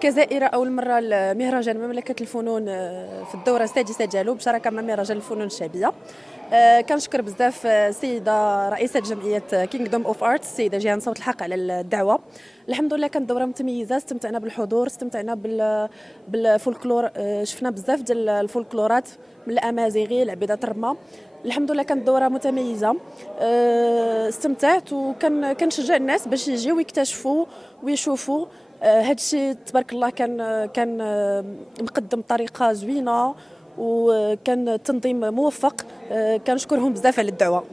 كزائرة أول مرة لمهرجان مملكة الفنون في الدورة السادسة ديالو بشراكة مع مهرجان الفنون الشعبية. كنشكر بزاف السيدة رئيسة جمعية كينغدوم اوف ارت السيدة جيهان صوت الحق على الدعوة. الحمد لله كانت دورة متميزة، استمتعنا بالحضور، استمتعنا بالفولكلور. شفنا بزاف ديال الفولكلورات من الأمازيغي العبيدة الرما. الحمد لله كانت دورة متميزة. استمتعت وكنشجع الناس باش يجيو يكتشفوا ويشوفوا. هذا الشيء تبارك الله كان مقدم بطريقه زوينه وكان تنظيم موفق. كنشكرهم بزاف على الدعوه.